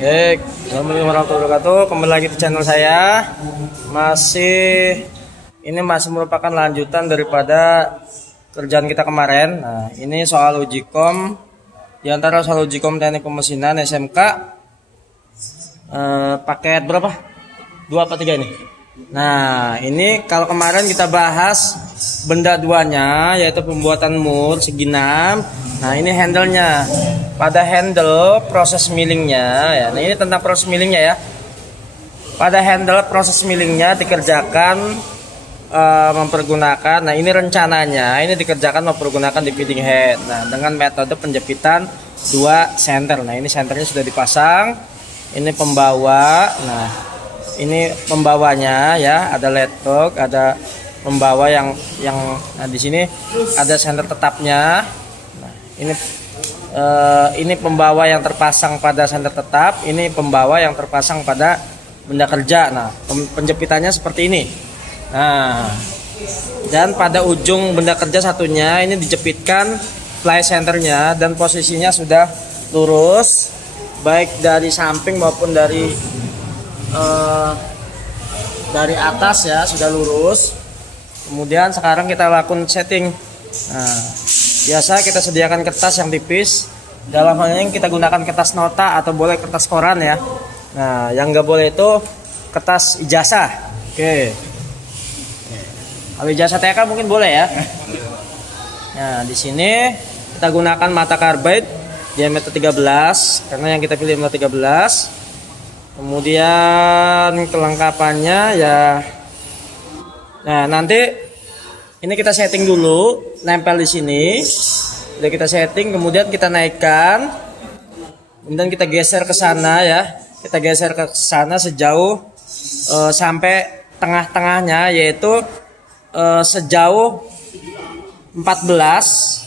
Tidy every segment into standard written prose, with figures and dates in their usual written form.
Assalamualaikum warahmatullahi wabarakatuh. Kembali lagi di channel saya. Ini masih merupakan lanjutan daripada kerjaan kita kemarin. Nah, ini soal uji kom. Di antara soal uji kom teknik pemesinan SMK. Paket berapa? 2 apa 3 ini? Nah, ini kalau kemarin kita bahas benda duanya, yaitu pembuatan mur segi 6. Nah, ini handle-nya. Pada handle proses millingnya ya. Nah, ini tentang proses millingnya ya. Pada handle proses millingnya dikerjakan mempergunakan. Nah, ini rencananya ini dikerjakan mempergunakan di feeding head. Nah, dengan metode penjepitan 2 senter. Nah, ini senternya sudah dipasang. Ini pembawa. Nah, ini pembawanya ya. Ada letok, ada pembawa yang nah, di sini ada senter tetapnya. Nah, ini pembawa yang terpasang pada senter tetap, ini pembawa yang terpasang pada benda kerja. Nah, penjepitannya seperti ini. Nah, dan pada ujung benda kerja satunya ini dijepitkan fly centernya dan posisinya sudah lurus, baik dari samping maupun dari atas ya, sudah lurus. Kemudian sekarang kita lakukan setting. Nah, biasa kita sediakan kertas yang tipis. Dalam hal ini kita gunakan kertas nota atau boleh kertas koran ya. Nah, yang nggak boleh itu kertas ijazah. Oke. Kalau ijazah TK mungkin boleh ya. Nah, di sini kita gunakan mata karbid diameter 13 karena yang kita pilih diameter 13. Kemudian kelengkapannya ya. Nah, nanti ini kita setting dulu, nempel di sini. Udah kita setting, kemudian kita naikkan. Kemudian kita geser ke sana ya. Kita geser ke sana sejauh sampai tengah-tengahnya, yaitu sejauh 14,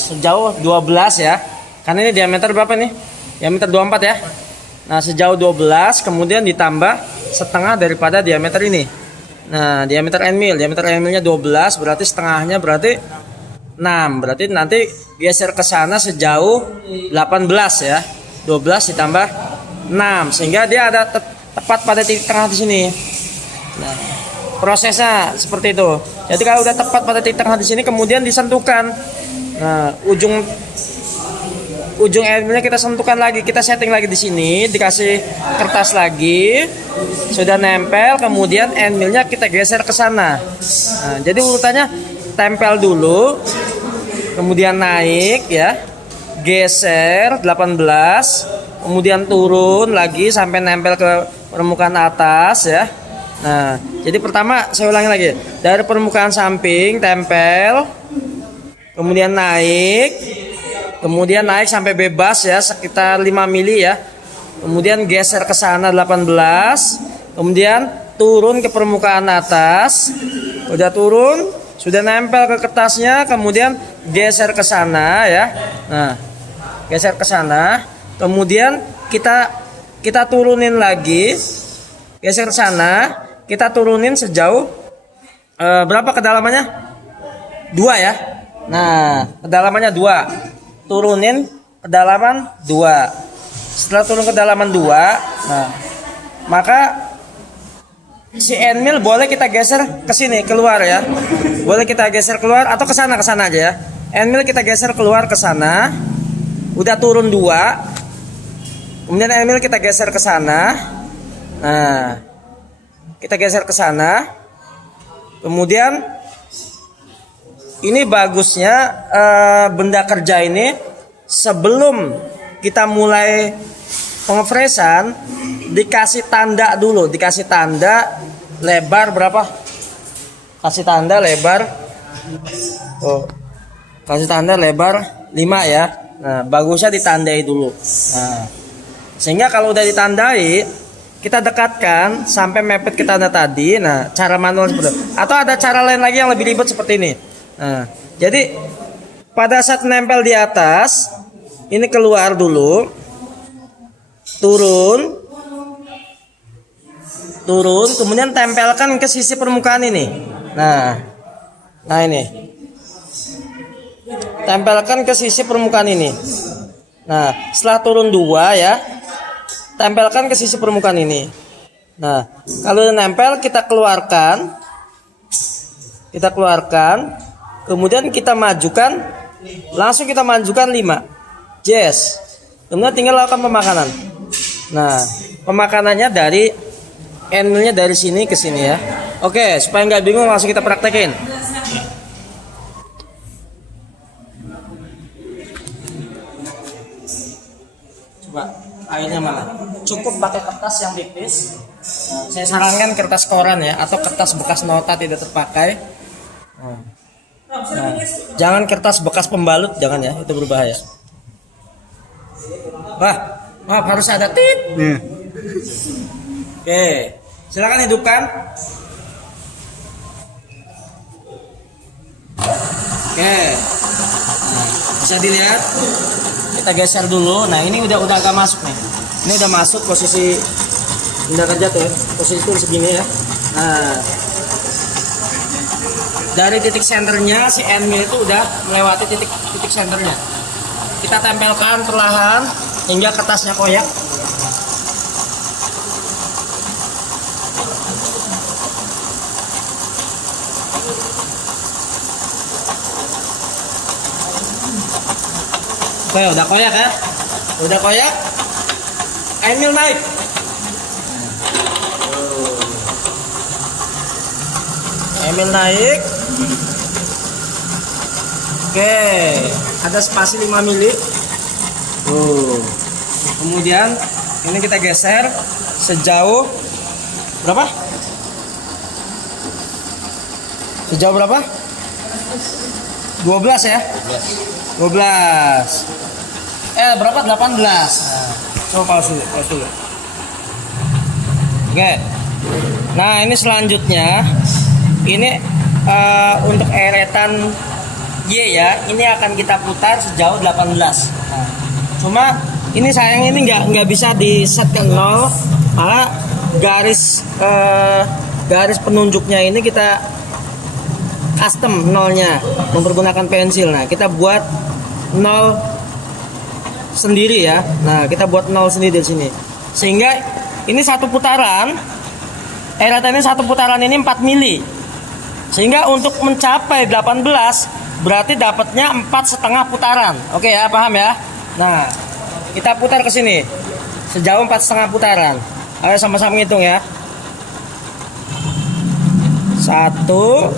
sejauh 12 ya. Karena ini diameter berapa nih? Diameter 24 ya. Nah, sejauh 12, kemudian ditambah setengah daripada diameter ini. Nah, diameter end mill, nya 12, berarti setengahnya berarti 6. Berarti nanti geser ke sana sejauh 18 ya. 12 ditambah 6 sehingga dia ada tepat pada titik tengah di sini. Nah, prosesnya seperti itu. Jadi kalau udah tepat pada titik tengah di sini kemudian disentuhkan. Nah, ujung end millnya kita sentuhkan lagi, kita setting lagi di sini, dikasih kertas lagi, sudah nempel, kemudian end millnya kita geser ke sana. Nah, jadi urutannya tempel dulu, kemudian naik ya, geser 18, kemudian turun lagi sampai nempel ke permukaan atas ya. Nah, jadi pertama saya ulangi lagi, dari permukaan samping tempel, kemudian naik sampai bebas ya, sekitar 5 mili ya. Kemudian geser ke sana 18, kemudian turun ke permukaan atas. Udah turun, sudah nempel ke kertasnya, kemudian geser ke sana ya. Nah, geser ke sana, kemudian kita turunin lagi. Geser ke sana, kita turunin sejauh berapa kedalamannya? 2 ya. Nah, kedalamannya 2. Turunin kedalaman 2. Setelah turun kedalaman 2, nah, maka si end mill boleh kita geser ke sini, keluar ya. Boleh kita geser keluar atau ke sana aja ya. End mill kita geser keluar ke sana. Udah turun 2. Kemudian end mill kita geser ke sana. Nah, kita geser ke sana. Kemudian ini bagusnya benda kerja ini sebelum kita mulai pengefresan dikasih tanda dulu, dikasih tanda lebar berapa? Kasih tanda lebar. Kasih tanda lebar 5 ya. Nah, bagusnya ditandai dulu. Nah, sehingga kalau udah ditandai kita dekatkan sampai mepet ke tanda tadi. Nah, cara manual seperti itu. Atau ada cara lain lagi yang lebih ribet seperti ini. Nah, jadi pada saat nempel di atas, ini keluar dulu, turun, kemudian tempelkan ke sisi permukaan ini. Nah ini, tempelkan ke sisi permukaan ini. Nah, setelah turun 2 ya, tempelkan ke sisi permukaan ini. Nah, kalau udah nempel kita keluarkan. Kemudian kita majukan, langsung kita majukan 5. Yes. Kemudian tinggal lakukan pemakanan. Nah, pemakanannya dari end-nya dari sini ke sini ya. Oke, supaya nggak bingung langsung kita praktekin. Coba airnya mana? Cukup pakai kertas yang tipis. Nah, saya sarankan kertas koran ya, atau kertas bekas nota tidak terpakai. Nah, jangan kertas bekas pembalut, jangan ya, itu berbahaya. Wah, harus ada tit. Oke, silakan hidupkan. Oke, nah, bisa dilihat. Kita geser dulu. Nah, ini udah agak masuk nih. Ini udah masuk posisi udah kerja tuh ya. Posisi itu segini ya. Nah, dari titik senternya si end-nya itu udah melewati titik senternya. Kita tempelkan perlahan hingga kertasnya koyak. Oke, udah koyak ya. Udah koyak. Emil naik. Emil naik. Oke, ada spasi 5 mili. Kemudian ini kita geser sejauh berapa? Sejauh berapa? 12 ya? 12. Berapa? 18. Nah, coba pause dulu. Oke. Nah, ini selanjutnya ini untuk eretan Y ya, ini akan kita putar sejauh 18. Nah, cuma ini sayang ini nggak bisa di set ke 0 karena garis penunjuknya ini kita custom nolnya mempergunakan pensil. Nah, kita buat 0 sendiri ya. Nah, kita buat 0 sendiri di sini. Sehingga ini satu putaran, eretannya satu putaran ini 4 mili. Sehingga untuk mencapai 18 berarti dapatnya 4,5 putaran. Oke ya, paham ya? Nah, kita putar ke sini sejauh 4,5 putaran. Ayo sama-sama ngitung ya. 1,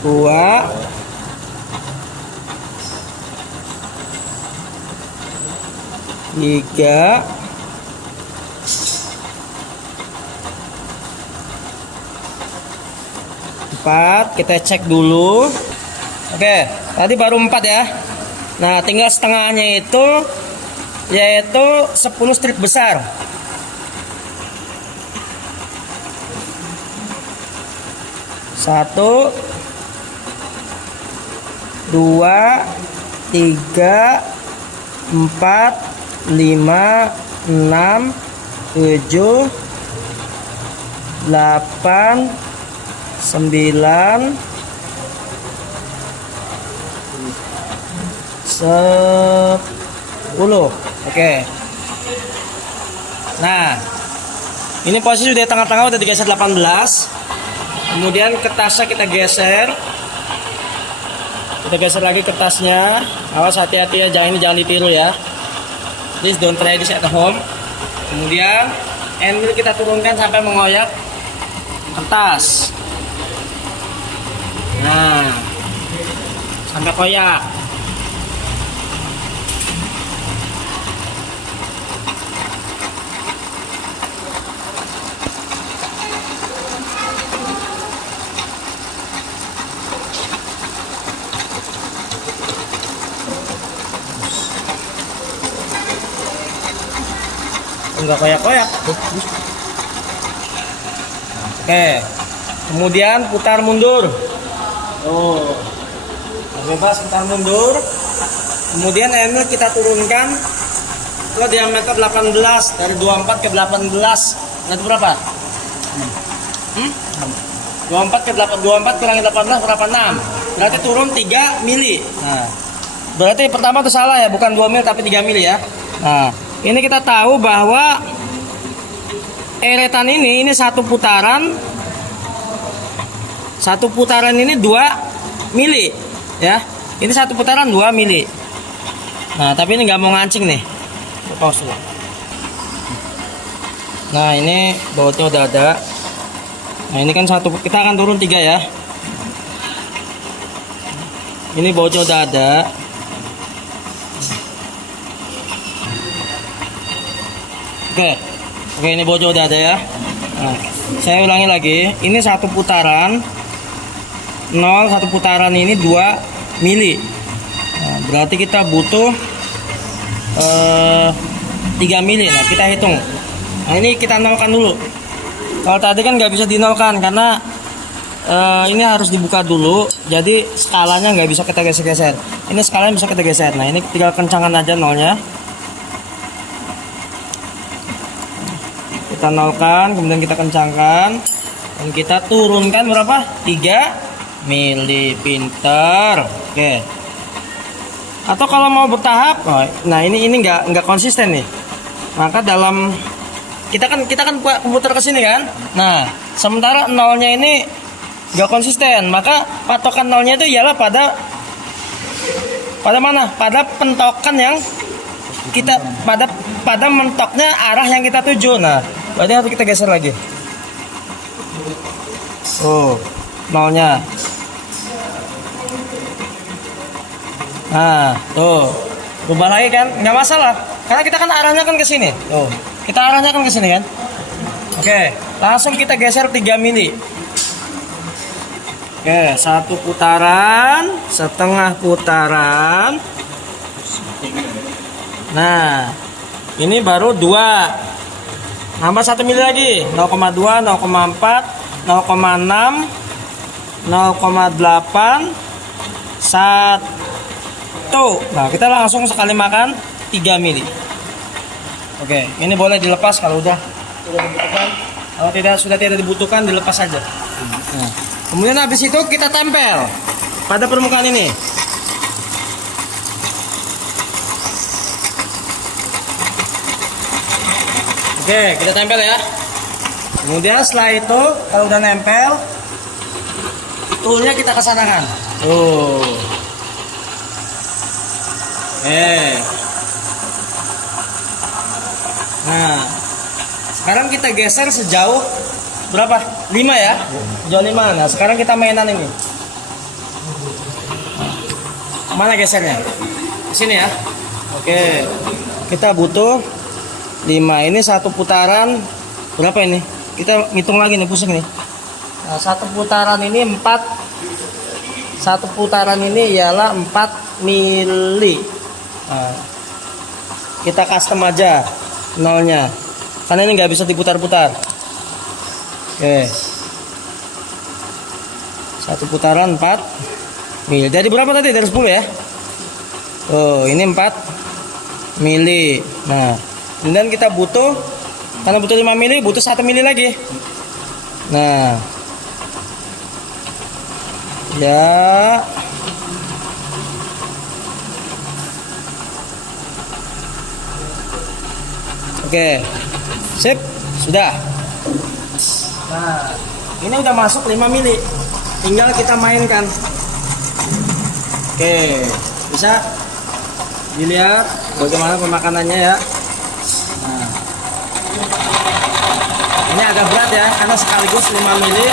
2, 3, 4. Kita cek dulu. Oke, tadi baru 4 ya. Nah, tinggal setengahnya itu yaitu 10 strip besar. 1, 2, 3, 4, 5, 6, 7, 8, 9, 10. Oke. Nah, ini posisi udah tengah-tengah, udah digeser 18. Kemudian kertasnya kita geser. Kita geser lagi kertasnya. Awas, hati-hati ya, jangan ditiru ya. Please don't try this at home. Kemudian end kita turunkan sampai mengoyak kertas. Nah, sampai koyak. Enggak koyak-koyak. Oke, kemudian putar mundur. Bebas putar mundur. Kemudian ini kita turunkan ke diameter 18, dari 24 ke 18. Nah, itu berapa? 24 ke 8, 24 kurangi 18 berapa? 6. berarti turun 3 mili. Nah, berarti pertama itu salah ya, bukan 2 mili tapi 3 mili ya. Nah, ini kita tahu bahwa eretan ini satu putaran ini 2 mili ya. Ini satu putaran 2 mili. Nah, tapi ini nggak mau ngancing nih. Pause dulu. Nah, ini bautnya udah ada. Nah, ini kan satu, kita akan turun 3 ya. Ini bautnya udah ada. Oke, ini bautnya udah ada ya. Nah, saya ulangi lagi. Ini satu putaran 0, satu putaran ini 2 mili. Nah, berarti kita butuh 3 mili. Nah, kita hitung. Nah, ini kita nolkan dulu. Kalau tadi kan nggak bisa dinolkan karena ini harus dibuka dulu. Jadi skalanya nggak bisa kita geser-geser. Ini skalanya bisa kita geser. Nah, ini tinggal kencangkan aja nolnya. Kita nolkan, kemudian kita kencangkan, dan kita turunkan berapa? 3 mili. Pinter. Oke. Atau kalau mau bertahap, nah ini nggak konsisten nih. Maka dalam kita kan komputer ke sini kan. Nah, sementara nolnya ini nggak konsisten, maka patokan nolnya itu ialah pada mana? Pada pentokan yang kita pada mentoknya arah yang kita tuju. Nah, berarti harus kita geser lagi. Oh, nolnya. Nah, tuh. Rubah lagi kan? Nggak masalah. Karena kita kan arahnya kan ke sini. Tuh. Kita arahnya kan ke sini kan? Oke, langsung kita geser 3 mili. Oke, satu putaran, setengah putaran. Nah, ini baru 2. Nambah 1 mili lagi. 0,2, 0,4, 0,6, 0,8, 1. Nah, kita langsung sekali makan 3 mili. Oke, ini boleh dilepas kalau sudah dibutuhkan. Kalau sudah tidak dibutuhkan, dilepas saja. Nah, kemudian habis itu kita tempel pada permukaan ini. Oke, kita tempel ya. Kemudian setelah itu kalau udah nempel, toolnya kita kesanakan. Nah, sekarang kita geser sejauh berapa? 5 ya? Sejauh 5. Nah, sekarang kita mainan ini. Mana gesernya? Di sini ya. Oke. Kita butuh 5. Ini satu putaran berapa ini? Kita ngitung lagi nih, pusing nih. Nah, satu putaran ini 4. Satu putaran ini ialah 4 mili. Nah, kita custom aja nolnya. Karena ini nggak bisa diputar-putar. Oke. Satu putaran 4 mili. Jadi berapa tadi? Dari 10 ya? Oh, ini 4 mili. Nah, kemudian kita butuh, karena butuh 5 mili, butuh 1 mili lagi. Nah, ya, oke, sip, sudah. Nah, ini udah masuk 5 mili. Tinggal kita mainkan. Oke, bisa dilihat bagaimana pemakanannya ya. Nah, ini agak berat ya, karena sekaligus 5 mili,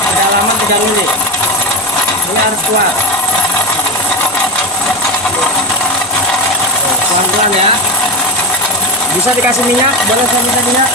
kedalaman 3 mili. Ini harus kuat. Pelan-pelan ya. Bisa dikasih minyak, boleh saya minta minyak.